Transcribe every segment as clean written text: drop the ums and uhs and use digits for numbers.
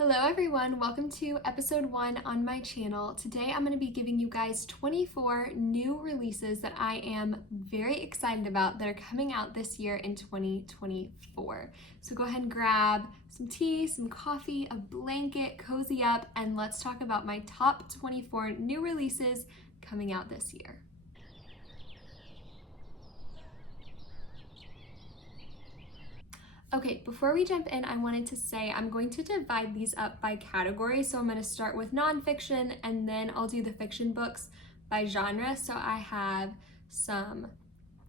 Hello everyone, welcome to episode 1 on my channel. Today I'm going to be giving you guys 24 new releases that I am very excited about that are coming out this year in 2024. So go ahead and grab some tea, some coffee, a blanket, cozy up, and let's talk about my top 24 new releases coming out this year. Okay, before we jump in, I wanted to say I'm going to divide these up by category. So I'm going to start with nonfiction and then I'll do the fiction books by genre. So I have some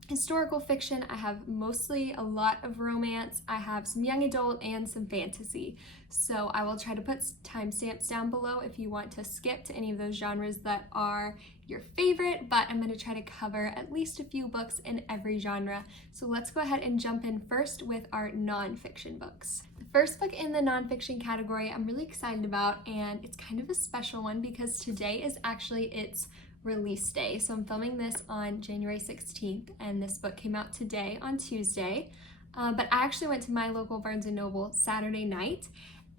historical fiction, I have mostly a lot of romance, I have some young adult and some fantasy. So I will try to put timestamps down below if you want to skip to any of those genres that are your favorite, but I'm going to try to cover at least a few books in every genre. So let's go ahead and jump in first with our nonfiction books. The first book in the nonfiction category I'm really excited about, and it's kind of a special one because today is actually its release day. So I'm filming this on January 16th and this book came out today on Tuesday. But I actually went to my local Barnes & Noble Saturday night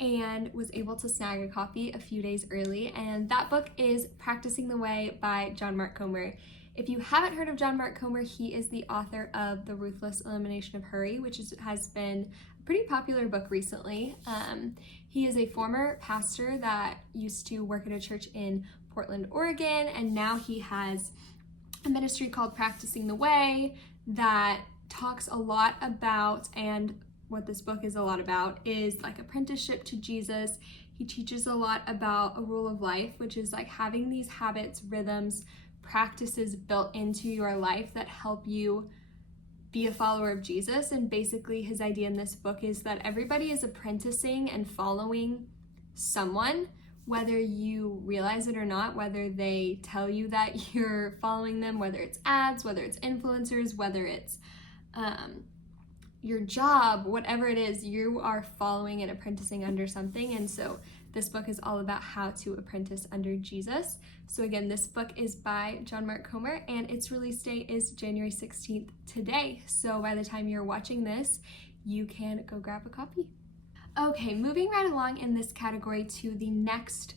and was able to snag a copy a few days early. And that book is Practicing the Way by John Mark Comer. If you haven't heard of John Mark Comer, he is the author of The Ruthless Elimination of Hurry, which has been a pretty popular book recently. He is a former pastor that used to work at a church in Portland, Oregon, and now he has a ministry called Practicing the Way that talks a lot about, and what this book is a lot about, is like apprenticeship to Jesus. He teaches a lot about a rule of life, which is like having these habits, rhythms, practices built into your life that help you be a follower of Jesus. And basically his idea in this book is that everybody is apprenticing and following someone, whether you realize it or not, whether they tell you that you're following them, whether it's ads, whether it's influencers, whether it's your job, whatever it is, you are following and apprenticing under something. And so this book is all about how to apprentice under Jesus. So again, this book is by John Mark Comer and its release date is January 16th today. So by the time you're watching this, you can go grab a copy. Okay, moving right along in this category to the next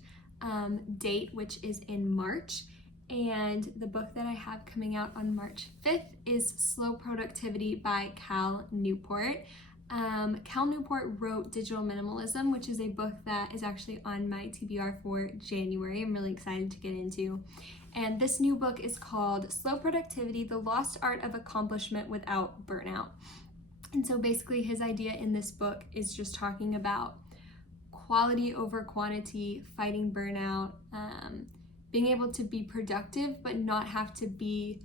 date, which is in March. And the book that I have coming out on March 5th is Slow Productivity by Cal Newport. Cal Newport wrote Digital Minimalism, which is a book that is actually on my TBR for January. I'm really excited to get into. And this new book is called Slow Productivity, The Lost Art of Accomplishment Without Burnout. And so basically his idea in this book is just talking about quality over quantity, fighting burnout, being able to be productive but not have to be,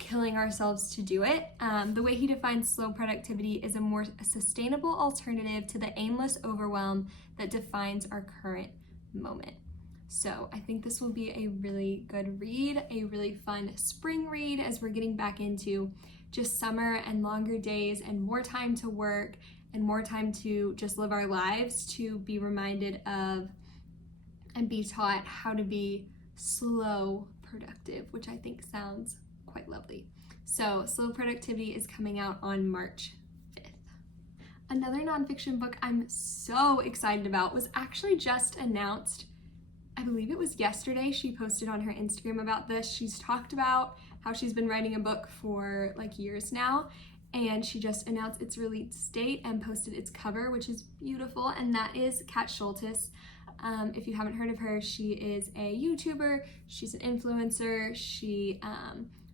killing ourselves to do it. The way he defines slow productivity is a more sustainable alternative to the aimless overwhelm that defines our current moment. So I think this will be a really good read, a really fun spring read as we're getting back into just summer and longer days and more time to work and more time to just live our lives, to be reminded of and be taught how to be slow productive, which I think sounds quite lovely. So Slow Productivity is coming out on March 5th. Another nonfiction book I'm so excited about was actually just announced. I believe it was yesterday. She posted on her Instagram about this. She's talked about how she's been writing a book for like years now, and she just announced its release date and posted its cover, which is beautiful, and that is Kat Schultes. If you haven't heard of her, she is a YouTuber, she's an influencer, she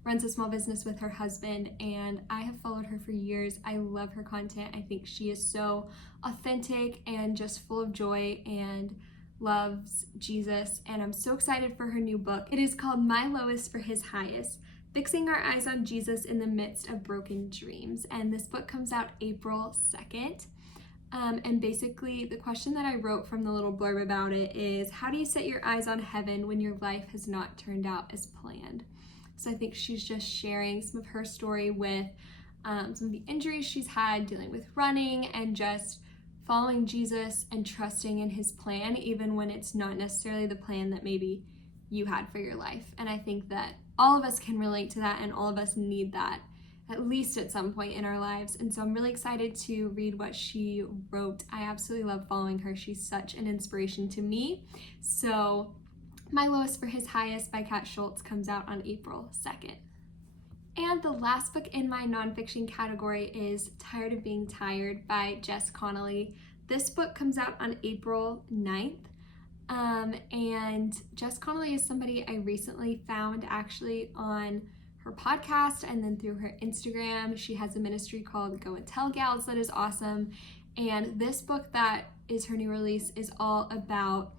runs a small business with her husband, and I have followed her for years. I love her content. I think she is so authentic and just full of joy and loves Jesus, and I'm so excited for her new book. It is called My Lowest for His Highest, Fixing Our Eyes on Jesus in the Midst of Broken Dreams, and this book comes out April 2nd. And basically the question that I wrote from the little blurb about it is, how do you set your eyes on heaven when your life has not turned out as planned? So I think she's just sharing some of her story with some of the injuries she's had dealing with running and just following Jesus and trusting in his plan, even when it's not necessarily the plan that maybe you had for your life. And I think that all of us can relate to that and all of us need that at least at some point in our lives. And so I'm really excited to read what she wrote. I absolutely love following her. She's such an inspiration to me. So My Lowest for His Highest by Kat Schultz comes out on April 2nd. And the last book in my nonfiction category is Tired of Being Tired by Jess Connolly. This book comes out on April 9th. And Jess Connolly is somebody I recently found actually on her podcast and then through her Instagram. She has a ministry called Go and Tell Gals that is awesome. And this book that is her new release is all about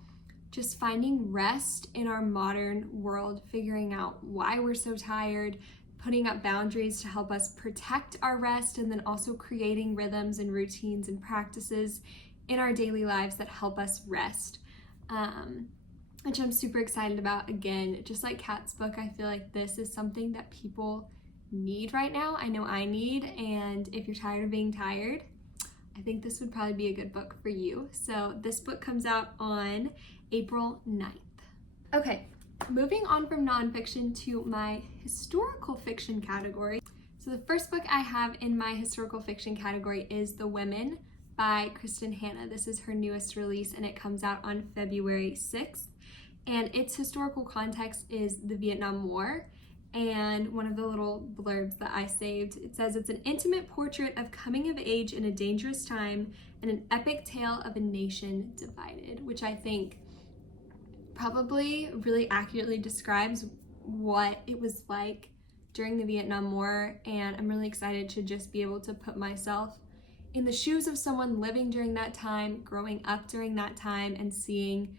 just finding rest in our modern world, figuring out why we're so tired, putting up boundaries to help us protect our rest, and then also creating rhythms and routines and practices in our daily lives that help us rest. Which I'm super excited about. Again, just like Kat's book, I feel like this is something that people need right now. I know I need, and if you're tired of being tired, I think this would probably be a good book for you. So this book comes out on April 9th. Okay, moving on from nonfiction to my historical fiction category. So the first book I have in my historical fiction category is The Women by Kristen Hanna. This is her newest release and it comes out on February 6th. And its historical context is the Vietnam War. And one of the little blurbs that I saved, it says it's an intimate portrait of coming of age in a dangerous time and an epic tale of a nation divided, which I think probably really accurately describes what it was like during the Vietnam War. And I'm really excited to just be able to put myself in the shoes of someone living during that time, growing up during that time, and seeing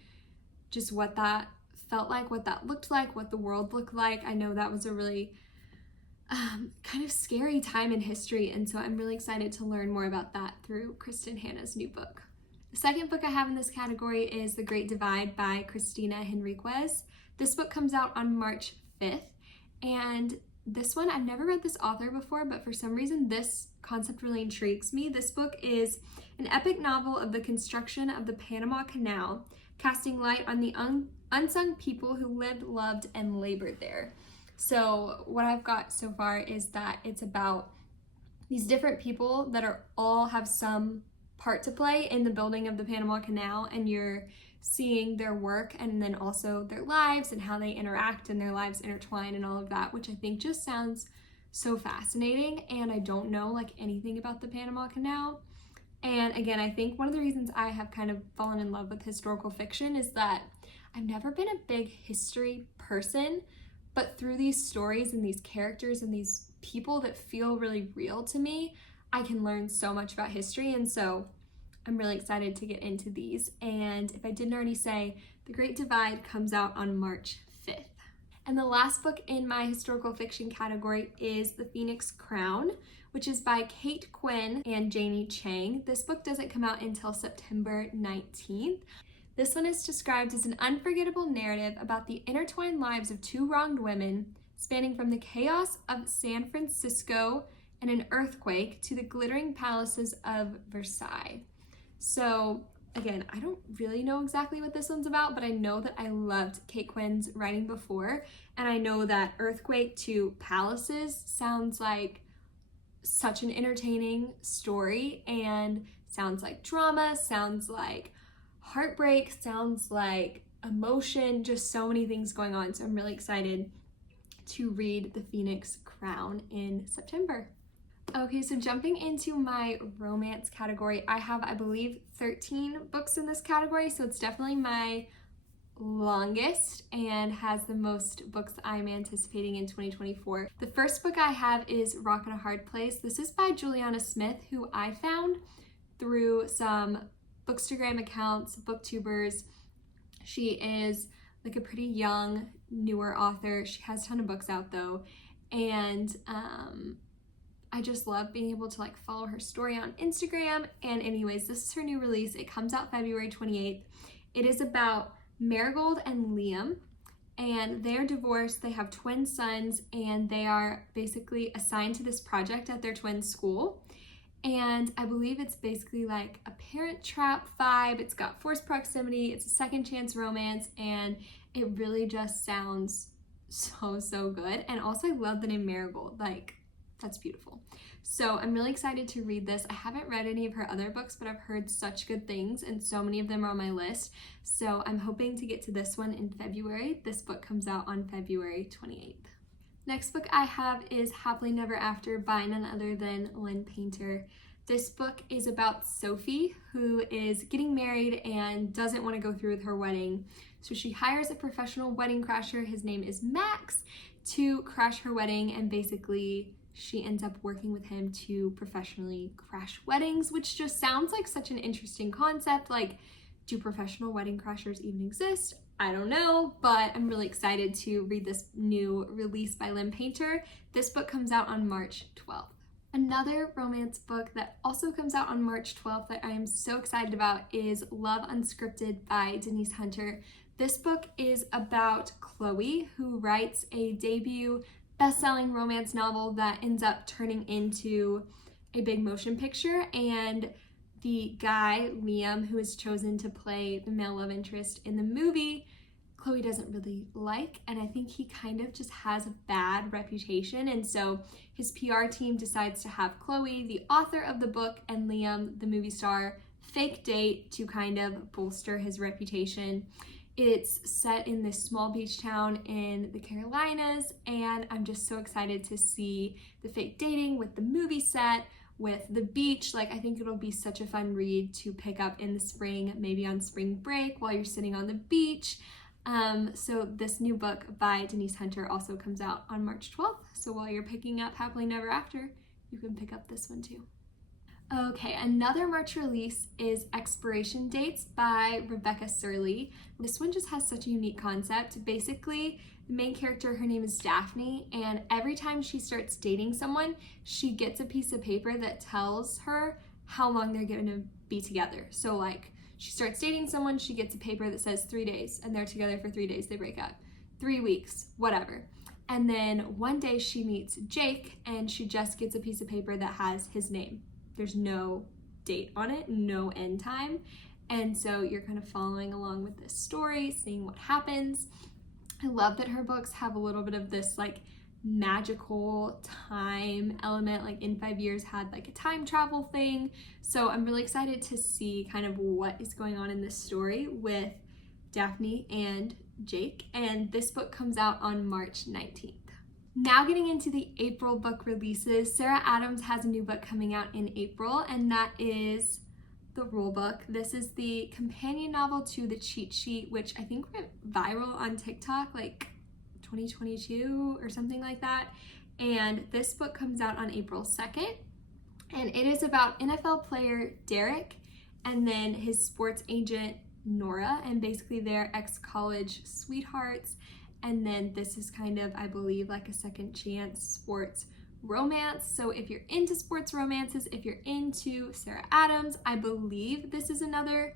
just what that felt like, what that looked like, what the world looked like. I know that was a really kind of scary time in history, and so I'm really excited to learn more about that through Kristen Hanna's new book. The second book I have in this category is The Great Divide by Christina Henriquez. This book comes out on March 5th, and this one, I've never read this author before, but for some reason this concept really intrigues me. This book is an epic novel of the construction of the Panama Canal, casting light on the unsung people who lived, loved, and labored there. So what I've got so far is that it's about these different people that are all have some part to play in the building of the Panama Canal, and you're seeing their work and then also their lives and how they interact and their lives intertwine and all of that, which I think just sounds so fascinating. And I don't know like anything about the Panama Canal. And again, I think one of the reasons I have kind of fallen in love with historical fiction is that I've never been a big history person, but through these stories and these characters and these people that feel really real to me, I can learn so much about history. And so I'm really excited to get into these. And if I didn't already say, The Great Divide comes out on March 5th. And the last book in my historical fiction category is The Phoenix Crown, which is by Kate Quinn and Janie Chang. This book doesn't come out until September 19th. This one is described as an unforgettable narrative about the intertwined lives of two wronged women, spanning from the chaos of San Francisco and an earthquake to the glittering palaces of Versailles. So again, I don't really know exactly what this one's about, but I know that I loved Kate Quinn's writing before, and I know that earthquake to palaces sounds like such an entertaining story and sounds like drama, sounds like heartbreak, sounds like emotion, just so many things going on. So I'm really excited to read The Phoenix Crown in September. Okay, so jumping into my romance category, I have, I believe, 13 books in this category, so it's definitely my longest and has the most books I'm anticipating in 2024. The first book I have is Rock in a Hard Place. This is by Juliana Smith, who I found through some Bookstagram accounts, booktubers. She is like a pretty young, newer author. She has a ton of books out though, and I just love being able to like follow her story on Instagram. And anyways, this is her new release. It comes out February 28th. It is about Marigold and Liam, and they're divorced. They have twin sons, and they are basically assigned to this project at their twin school. And I believe it's basically like a Parent Trap vibe. It's got forced proximity. It's a second chance romance, and it really just sounds so good. And also I love the name Marigold. Like, That's beautiful. So I'm really excited to read this. I haven't read any of her other books, but I've heard such good things and so many of them are on my list. So I'm hoping to get to this one in February. This book comes out on February 28th. Next book I have is Happily Never After by none other than Lynn Painter. This book is about Sophie, who is getting married and doesn't want to go through with her wedding. So she hires a professional wedding crasher, his name is Max, to crash her wedding, and basically she ends up working with him to professionally crash weddings, which just sounds like such an interesting concept. Like, do professional wedding crashers even exist? I don't know, but I'm really excited to read this new release by Lynn Painter. This book comes out on March 12th. Another romance book that also comes out on March 12th that I am so excited about is Love Unscripted by Denise Hunter. This book is about Chloe, who writes a debut best-selling romance novel that ends up turning into a big motion picture, and the guy, Liam, who is chosen to play the male love interest in the movie, Chloe doesn't really like, and I think he kind of just has a bad reputation, and so his PR team decides to have Chloe, the author of the book, and Liam, the movie star, fake date to kind of bolster his reputation. It's set in this small beach town in the Carolinas, and I'm just so excited to see the fake dating with the movie set, with the beach. Like, I think it'll be such a fun read to pick up in the spring, maybe on spring break while you're sitting on the beach. So this new book by Denise Hunter also comes out on March 12th. So while you're picking up Happily Never After, you can pick up this one too. Okay, another March release is Expiration Dates by Rebecca Surley. This one just has such a unique concept. Basically, the main character, her name is Daphne, and every time she starts dating someone, she gets a piece of paper that tells her how long they're going to be together. So like, she starts dating someone, she gets a paper that says 3 days, and they're together for 3 days, they break up. 3 weeks, whatever. And then one day she meets Jake, and she just gets a piece of paper that has his name. There's no date on it, no end time. And so you're kind of following along with this story, seeing what happens. I love that her books have a little bit of this like magical time element, like In 5 Years had like a time travel thing. So I'm really excited to see kind of what is going on in this story with Daphne and Jake. And this book comes out on March 19th. Now getting into the April book releases, Sarah Adams has a new book coming out in April, and that is The Rule Book. This is the companion novel to The Cheat Sheet, which I think went viral on TikTok like 2022 or something like that. And this book comes out on April 2nd, and it is about NFL player Derek and then his sports agent Nora, and basically their ex-college sweethearts. And then this is kind of, I believe, like a second chance sports romance. So if you're into sports romances, if you're into Sarah Adams, I believe this is another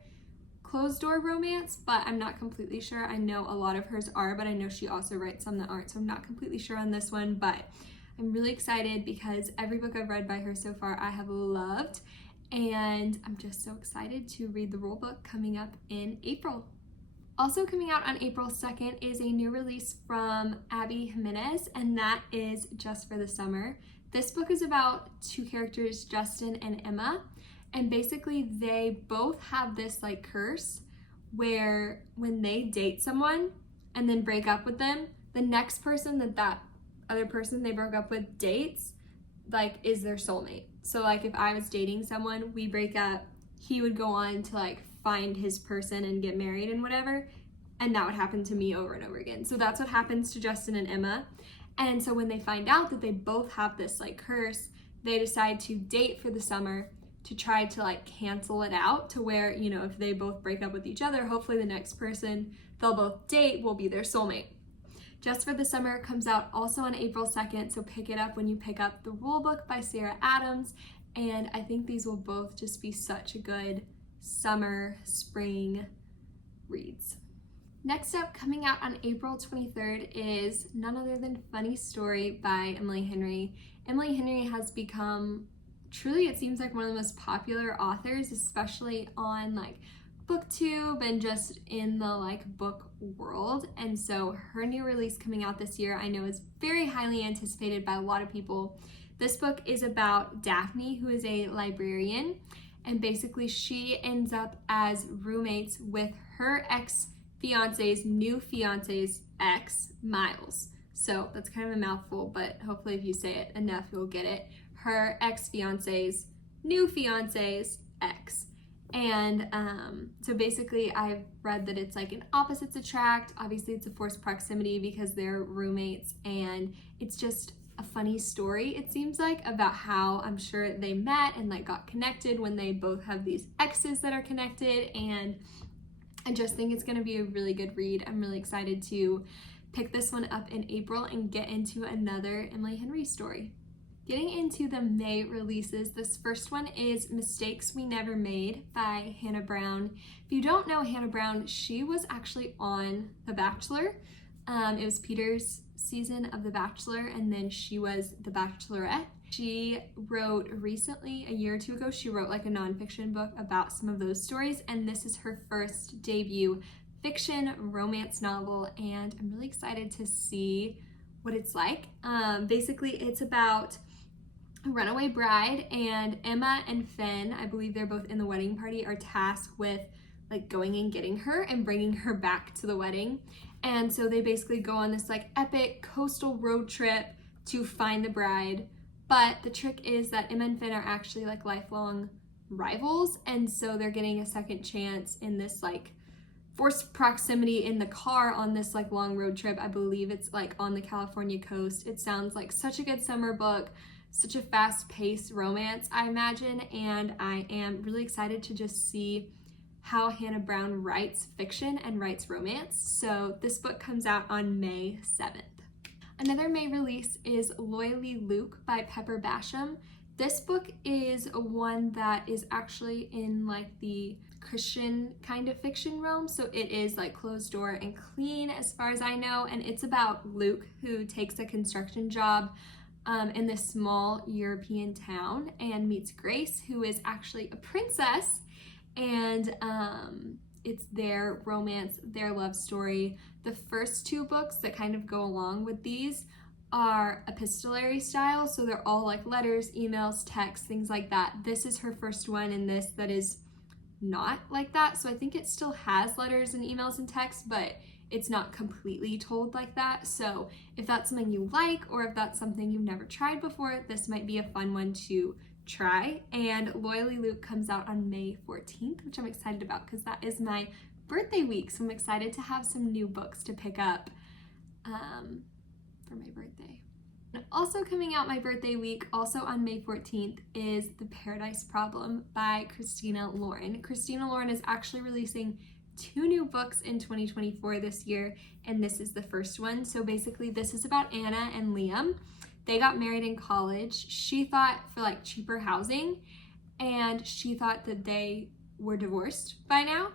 closed door romance, but I'm not completely sure. I know a lot of hers are, but I know she also writes some that aren't, so I'm not completely sure on this one, but I'm really excited because every book I've read by her so far I have loved, and I'm just so excited to read The Rule Book coming up in April. Also coming out on April 2nd is a new release from Abby Jimenez, and that is Just for the Summer. This book is about two characters, Justin and Emma, and basically they both have this like curse where when they date someone and then break up with them, the next person that other person they broke up with dates like is their soulmate. So like if I was dating someone, we break up, he would go on to like find his person and get married and whatever, and that would happen to me over and over again. So that's what happens to Justin and Emma. And so when they find out that they both have this like curse, they decide to date for the summer to try to like cancel it out to where, you know, if they both break up with each other, hopefully the next person they'll both date will be their soulmate. Just for the Summer comes out also on April 2nd, so pick it up when you pick up The Rule Book by Sarah Adams, and I think these will both just be such a good summer, spring reads. Next up, coming out on April 23rd is none other than Funny Story by Emily Henry. Emily Henry has become truly, it seems like one of the most popular authors, especially on like BookTube and just in the like book world. And so her new release coming out this year I know is very highly anticipated by a lot of people. This book is about Daphne, who is a librarian, and basically she ends up as roommates with her ex-fiance's new fiance's ex, Miles. So that's kind of a mouthful, but hopefully if you say it enough, you'll get it. Her ex-fiance's new fiance's ex. And so basically I've read that it's like an opposites attract. Obviously it's a forced proximity because they're roommates, and it's just a funny story, it seems like, about how I'm sure they met and like got connected when they both have these exes that are connected. And I just think it's gonna be a really good read. I'm really excited to pick this one up in April and get into another Emily Henry story. Getting into the May releases, this first one is Mistakes We Never Made by Hannah Brown. If you don't know Hannah Brown, she was actually on The Bachelor. It was Peter's season of The Bachelor, and then she was The Bachelorette. She wrote recently, a year or two ago, she wrote like a nonfiction book about some of those stories, and this is her first debut fiction romance novel, and I'm really excited to see what it's like. Basically, it's about a runaway bride, and Emma and Finn, I believe they're both in the wedding party, are tasked with like going and getting her and bringing her back to the wedding. And so they basically go on this like epic coastal road trip to find the bride. But the trick is that Emma and Finn are actually like lifelong rivals, and so they're getting a second chance in this like forced proximity in the car on this like long road trip. I believe it's like on the California coast. It sounds like such a good summer book, such a fast-paced romance, I imagine, and I am really excited to just see how Hannah Brown writes fiction and writes romance. So this book comes out on May 7th. Another May release is Loyally Luke by Pepper Basham. This book is one that is actually in like the Christian kind of fiction realm, so it is like closed door and clean as far as I know, and it's about Luke, who takes a construction job in this small European town and meets Grace, who is actually a princess, and it's their romance, their love story. The first two books that kind of go along with these are epistolary style, so they're all like letters, emails, texts, things like that. This is her first one in this that is not like that, so I think it still has letters and emails and texts, but it's not completely told like that. So if that's something you like, or if that's something you've never tried before, this might be a fun one to try. And Loyally Luke comes out on May 14th, which I'm excited about because that is my birthday week, so I'm excited to have some new books to pick up for my birthday. And also coming out my birthday week, also on May 14th, is The Paradise Problem by Christina Lauren. Christina Lauren is actually releasing 2 new books in 2024 this year, and this is the first one. So basically this is about Anna and Liam. They got married in college. She thought for like cheaper housing, and she thought that they were divorced by now.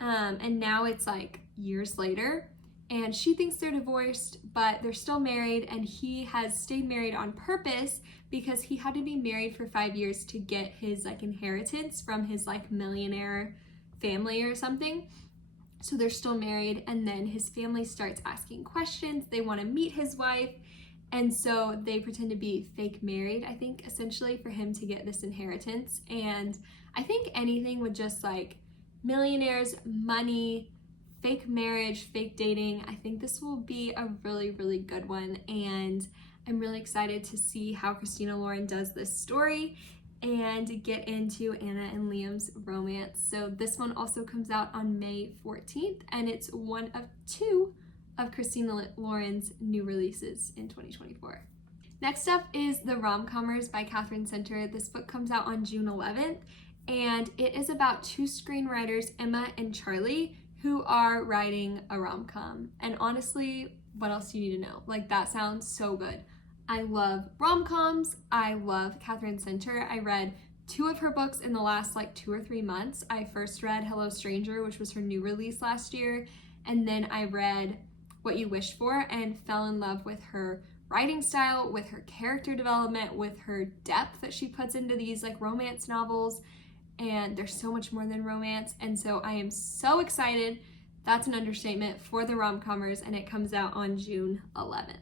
And now it's like years later, and she thinks they're divorced, but they're still married, and he has stayed married on purpose because he had to be married for 5 years to get his like inheritance from his like millionaire family or something. So they're still married, and then his family starts asking questions. They want to meet his wife, and so they pretend to be fake married, I think, essentially, for him to get this inheritance. And I think anything with just like millionaires, money, fake marriage, fake dating, I think this will be a really, really good one, and I'm really excited to see how Christina Lauren does this story and get into Anna and Liam's romance. So this one also comes out on May 14th, and it's one of 2 of Christina Lauren's new releases in 2024. Next up is The Rom-Commers by Catherine Center. This book comes out on June 11th, and it is about 2 screenwriters, Emma and Charlie, who are writing a rom-com. And honestly, what else do you need to know? Like, that sounds so good. I love rom-coms. I love Catherine Center. I read 2 of her books in the last like 2 or 3 months. I first read Hello Stranger, which was her new release last year, and then I read What You Wish For and fell in love with her writing style, with her character development, with her depth that she puts into these like romance novels, and there's so much more than romance, and so I am so excited, that's an understatement, for The Rom-Commers, and it comes out on June 11th.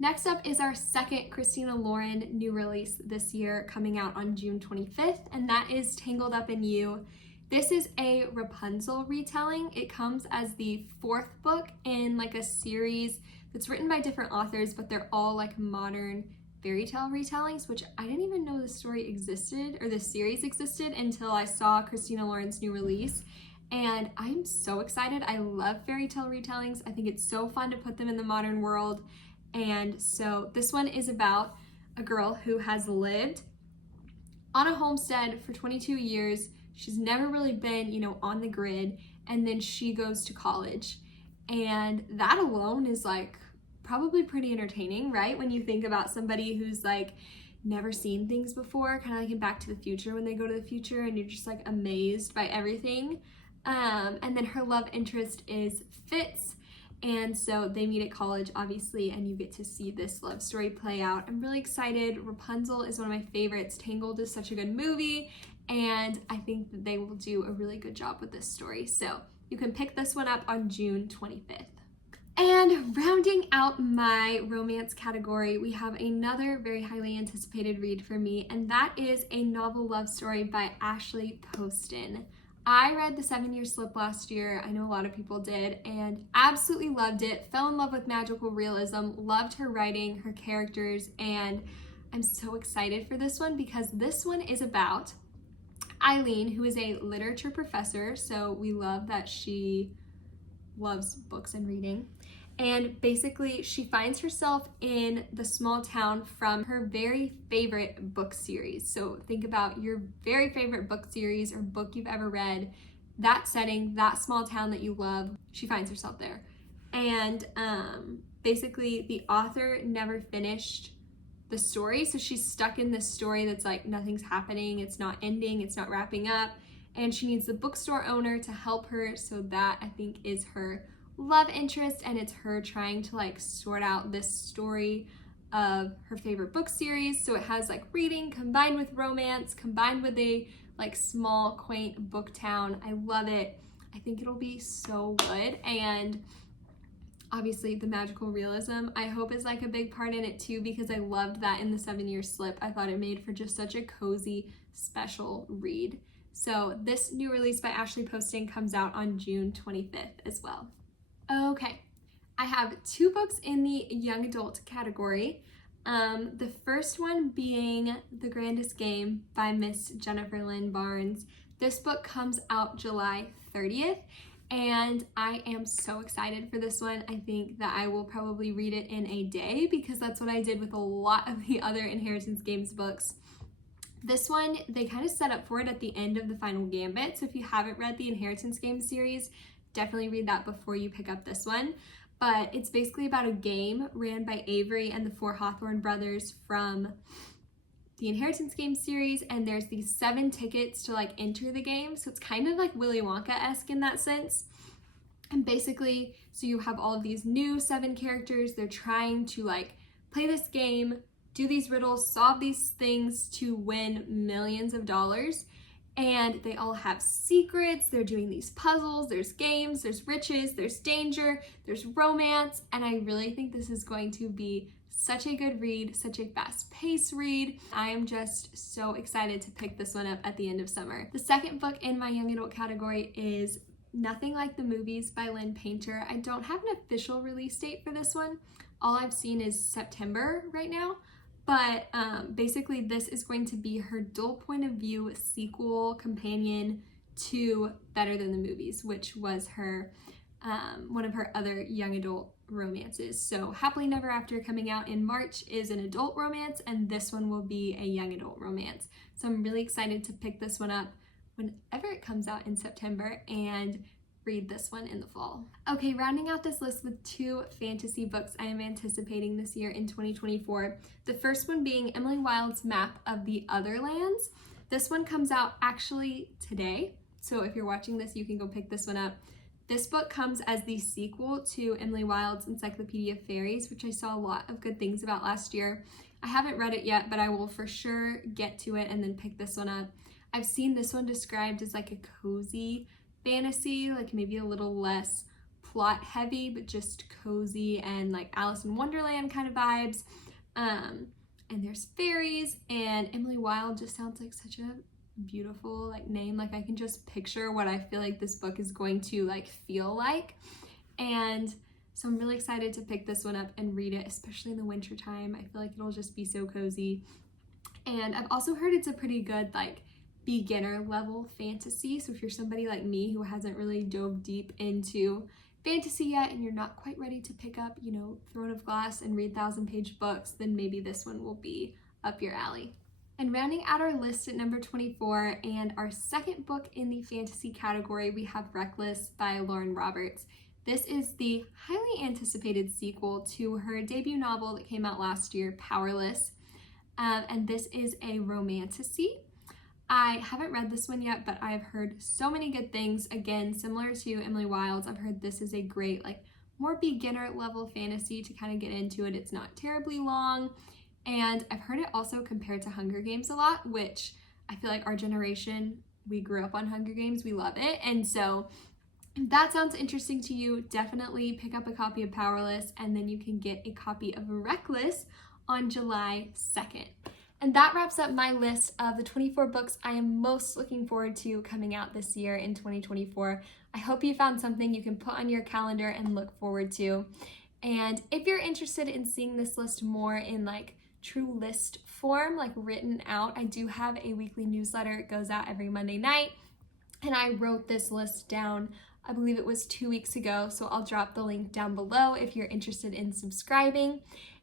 Next up is our second Christina Lauren new release this year, coming out on June 25th, and that is Tangled Up in You. This is a Rapunzel retelling. It comes as the fourth book in like a series that's written by different authors, but they're all like modern fairy tale retellings, which I didn't even know the story existed or the series existed until I saw Christina Lauren's new release. And I'm so excited. I love fairy tale retellings. I think it's so fun to put them in the modern world. And so this one is about a girl who has lived on a homestead for 22 years. She's never really been, on the grid. And then she goes to college. And that alone is like probably pretty entertaining, right? When you think about somebody who's like never seen things before, kind of like in Back to the Future when they go to the future and you're just like amazed by everything. And then her love interest is Fitz. And so they meet at college, obviously, and you get to see this love story play out. I'm really excited. Rapunzel is one of my favorites. Tangled is such a good movie, and I think that they will do a really good job with this story. So you can pick this one up on June 25th. And rounding out my romance category, we have another very highly anticipated read for me, and that is a novel love story by Ashley Poston. I read The 7-Year Slip last year. I know a lot of people did, and absolutely loved it. Fell in love with magical realism, loved her writing, her characters, and I'm so excited for this one because this one is about Eileen, who is a literature professor, so we love that she loves books and reading. And basically, she finds herself in the small town from her very favorite book series. So think about your very favorite book series or book you've ever read, that setting, that small town that you love, she finds herself there. And basically, the author never finished the story. So she's stuck in this story that's like nothing's happening, it's not ending, it's not wrapping up. And she needs the bookstore owner to help her. So that, I think, is her love interest, and it's her trying to like sort out this story of her favorite book series. So it has like reading combined with romance, combined with a like small quaint book town. I love it. I think it'll be so good. And obviously the magical realism, I hope, is like a big part in it too, because I loved that in The 7-Year Slip. I thought it made for just such a cozy, special read. So this new release by Ashley Poston comes out on June 25th as well. Okay, I have two books in the young adult category. The first one being The Grandest Game by Miss Jennifer Lynn Barnes. This book comes out July 30th, and I am so excited for this one. I think that I will probably read it in a day because that's what I did with a lot of the other Inheritance Games books. This one, they kind of set up for it at the end of the Final Gambit, so if you haven't read the Inheritance Games series, definitely read that before you pick up this one. But it's basically about a game ran by Avery and the 4 Hawthorne brothers from the Inheritance Games series, and there's these 7 tickets to like enter the game. So it's kind of like Willy Wonka-esque in that sense. And basically, so you have all of these new 7 characters. They're trying to like play this game, do these riddles, solve these things to win millions of dollars. And they all have secrets. They're doing these puzzles. There's games, there's riches, there's danger, there's romance. And I really think this is going to be such a good read, such a fast-paced read. I am just so excited to pick this one up at the end of summer. The second book in my young adult category is Nothing Like the Movies by Lynn Painter. I don't have an official release date for this one. All I've seen is September right now. But basically this is going to be her dual point of view sequel companion to Better Than the Movies, which was her one of her other young adult romances. So Happily Never After, coming out in March, is an adult romance, and this one will be a young adult romance. So I'm really excited to pick this one up whenever it comes out in September and read this one in the fall. Okay, rounding out this list with 2 fantasy books I am anticipating this year in 2024. The first one being Emily Wilde's Map of the Other Lands. This one comes out actually today, so if you're watching this, you can go pick this one up. This book comes as the sequel to Emily Wilde's Encyclopedia of Fairies, which I saw a lot of good things about last year. I haven't read it yet, but I will for sure get to it and then pick this one up. I've seen this one described as like a cozy fantasy, like maybe a little less plot heavy, but just cozy and like Alice in Wonderland kind of vibes. And there's fairies, and Emily Wilde just sounds like such a beautiful like name. Like I can just picture what I feel like this book is going to like feel like. And so I'm really excited to pick this one up and read it, especially in the winter time. I feel like it'll just be so cozy. And I've also heard it's a pretty good like beginner level fantasy. So if you're somebody like me who hasn't really dove deep into fantasy yet and you're not quite ready to pick up, you know, Throne of Glass and read 1,000-page books, then maybe this one will be up your alley. And rounding out our list at number 24 and our second book in the fantasy category, we have Reckless by Lauren Roberts. This is the highly anticipated sequel to her debut novel that came out last year, Powerless. And this is a romantasy. I haven't read this one yet, but I've heard so many good things. Again, similar to Emily Wilde's, I've heard this is a great, like, more beginner level fantasy to kind of get into it. It's not terribly long. And I've heard it also compared to Hunger Games a lot, which I feel like our generation, we grew up on Hunger Games, we love it. And so if that sounds interesting to you, definitely pick up a copy of Powerless, and then you can get a copy of Reckless on July 2nd. And that wraps up my list of the 24 books I am most looking forward to coming out this year in 2024. I hope you found something you can put on your calendar and look forward to. And if you're interested in seeing this list more in like true list form, like written out, I do have a weekly newsletter. It goes out every Monday night. And I wrote this list down, I believe it was 2 weeks ago. So I'll drop the link down below if you're interested in subscribing.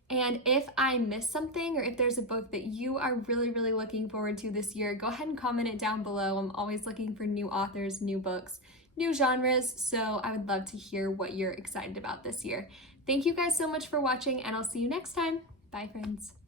And if I missed something, or if there's a book that you are really, really looking forward to this year, go ahead and comment it down below. I'm always looking for new authors, new books, new genres, so I would love to hear what you're excited about this year. Thank you guys so much for watching, and I'll see you next time. Bye, friends.